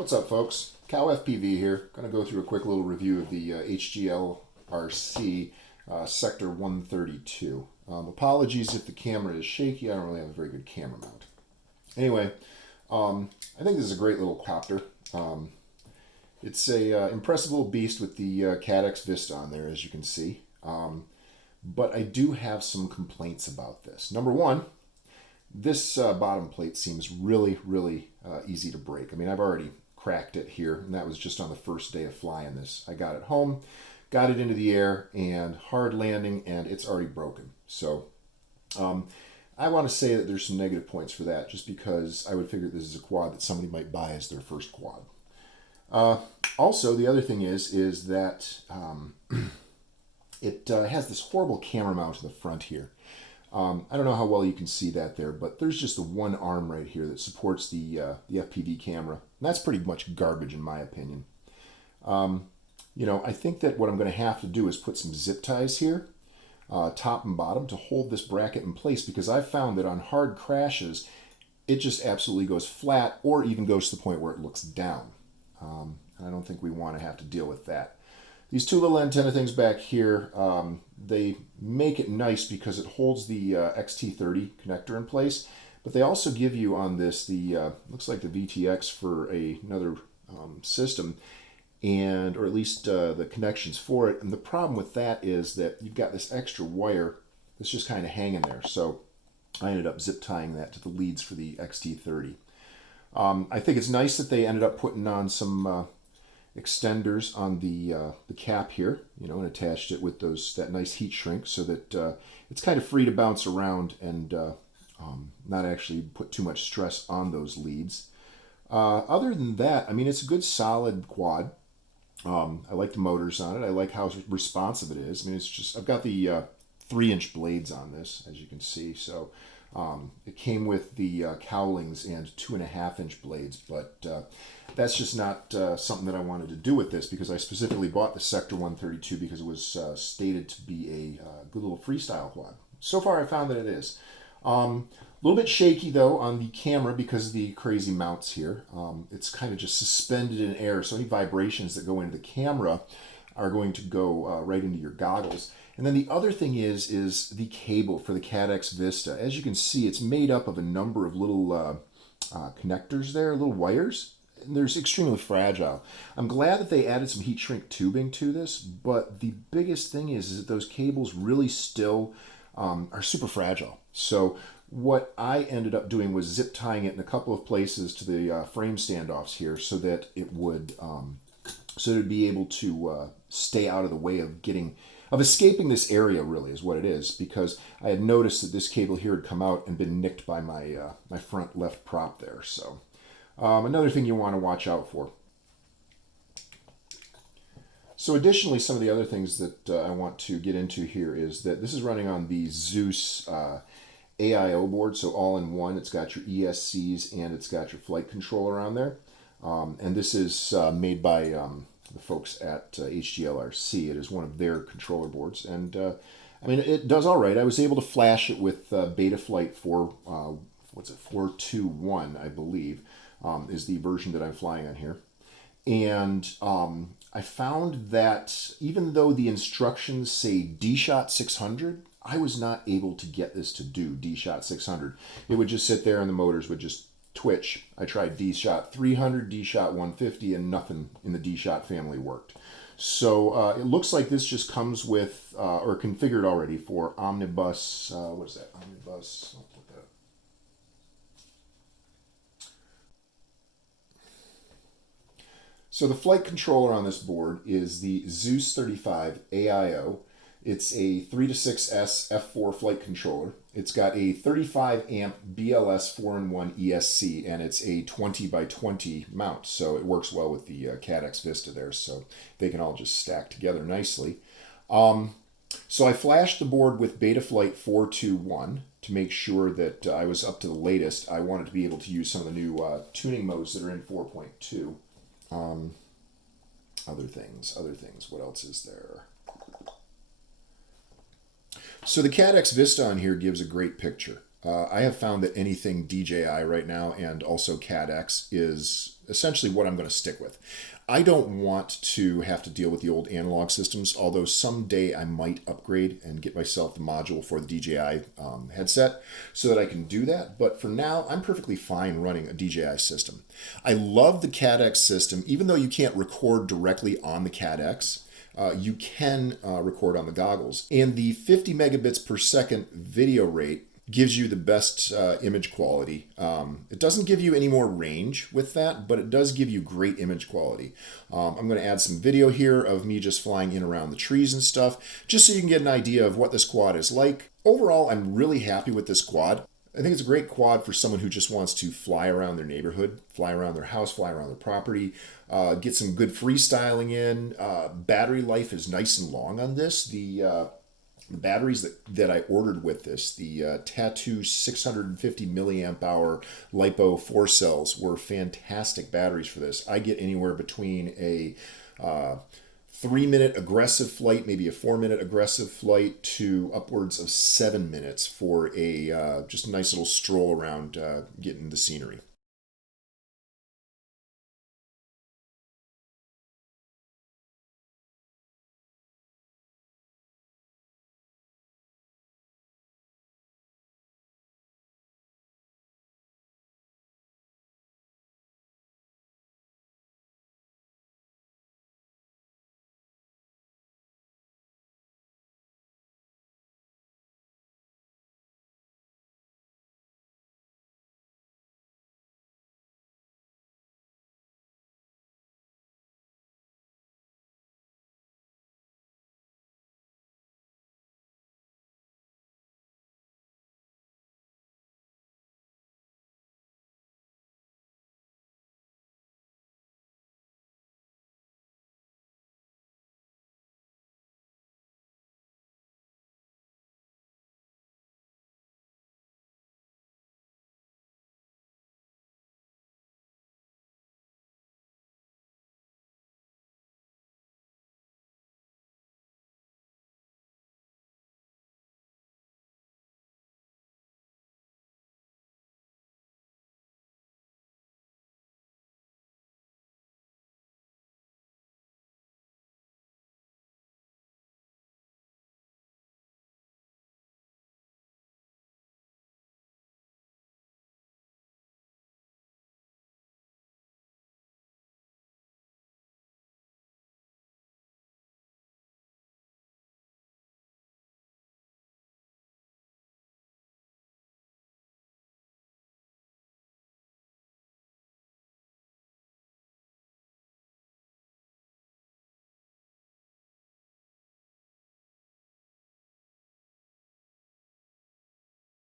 What's up, folks? Cal FPV here. Going to go through a quick little review of the HGLRC Sector 132. Apologies if the camera is shaky. I don't really have a very good camera mount. Anyway, I think this is a great little copter. It's a impressive little beast with the CaddX Vista on there, as you can see. But I do have some complaints about this. Number one, this bottom plate seems really easy to break. I mean, I've already cracked it here, and that was just on the first day of flying this. I got it home, got it into the air, and hard landing, and it's already broken. So I want to say that there's some negative points for that, just because I would figure this is a quad that somebody might buy as their first quad. Also, the other thing is that it has this horrible camera mount in the front here. I don't know how well you can see that there, but there's just the one arm right here that supports the FPV camera. And that's pretty much garbage in my opinion. You know, I think that what I'm going to have to do is put some zip ties here, top and bottom, to hold this bracket in place, because I've found that on hard crashes, it just absolutely goes flat or even goes to the point where it looks down. And I don't think we want to have to deal with that. These two little antenna things back here, they make it nice because it holds the XT30 connector in place, but they also give you on this the, looks like the VTX for another system, and or at least the connections for it. And the problem with that is that you've got this extra wire that's just kind of hanging there. So I ended up zip tying that to the leads for the XT30. I think it's nice that they ended up putting on some extenders on the cap here, you know, and attached it with that nice heat shrink so that it's kind of free to bounce around and not actually put too much stress on those leads. Other than that, I mean, it's a good solid quad. I like the motors on it. I like how responsive it is. I mean, it's just, I've got the 3-inch blades on this, as you can see. So it came with the cowlings and 2.5-inch blades, but that's just not something that I wanted to do with this, because I specifically bought the Sector 132 because it was stated to be a good little freestyle quad. So far I found that it is. A little bit shaky though on the camera because of the crazy mounts here. It's kind of just suspended in air, so any vibrations that go into the camera are going to go right into your goggles. And then the other thing is the cable for the CaddX Vista. As you can see, it's made up of a number of little connectors there, little wires. And they're extremely fragile. I'm glad that they added some heat shrink tubing to this, but the biggest thing is that those cables really still are super fragile. So what I ended up doing was zip tying it in a couple of places to the frame standoffs here, so that it would be able to stay out of the way of escaping this area, really is what it is, because I had noticed that this cable here had come out and been nicked by my my front left prop there. So another thing you want to watch out for. So additionally, some of the other things that I want to get into here is that this is running on the Zeus AIO board, so all in one. It's got your ESCs and it's got your flight controller on there. And this is made by the folks at HGLRC. It is one of their controller boards, and I mean, it does all right. I was able to flash it with Betaflight 421, I believe, is the version that I'm flying on here. And I found that even though the instructions say D-Shot 600, I was not able to get this to do D-Shot 600. It would just sit there and the motors would just twitch. I tried D-Shot 300, D-Shot 150, and nothing in the D-Shot family worked. So it looks like this just comes with, or configured already for Omnibus, what is that? Omnibus, I'll put that. So the flight controller on this board is the Zeus 35 AIO. It's a 3 to 6S F4 flight controller. It's got a 35 amp BLS 4-in-1 ESC, and it's a 20 by 20 mount, so it works well with the CaddX Vista there, so they can all just stack together nicely. So I flashed the board with Betaflight 421 to make sure that I was up to the latest. I wanted to be able to use some of the new tuning modes that are in 4.2. Other things, what else is there? So the CaddX Vista on here gives a great picture. I have found that anything DJI right now and also CaddX is essentially what I'm going to stick with. I don't want to have to deal with the old analog systems, although someday I might upgrade and get myself the module for the DJI headset so that I can do that. But for now, I'm perfectly fine running a DJI system. I love the CaddX system, even though you can't record directly on the CaddX. You can record on the goggles. And the 50 megabits per second video rate gives you the best image quality. It doesn't give you any more range with that, but it does give you great image quality. I'm going to add some video here of me just flying in around the trees and stuff, just so you can get an idea of what this quad is like. Overall, I'm really happy with this quad. I think it's a great quad for someone who just wants to fly around their neighborhood, fly around their house, fly around their property, get some good freestyling in. Battery life is nice and long on this. The batteries that I ordered with this, the Tattu 650 milliamp hour lipo 4 cells, were fantastic batteries for this. I get anywhere between a 3-minute aggressive flight, maybe a 4-minute aggressive flight, to upwards of 7 minutes for a just a nice little stroll around getting the scenery.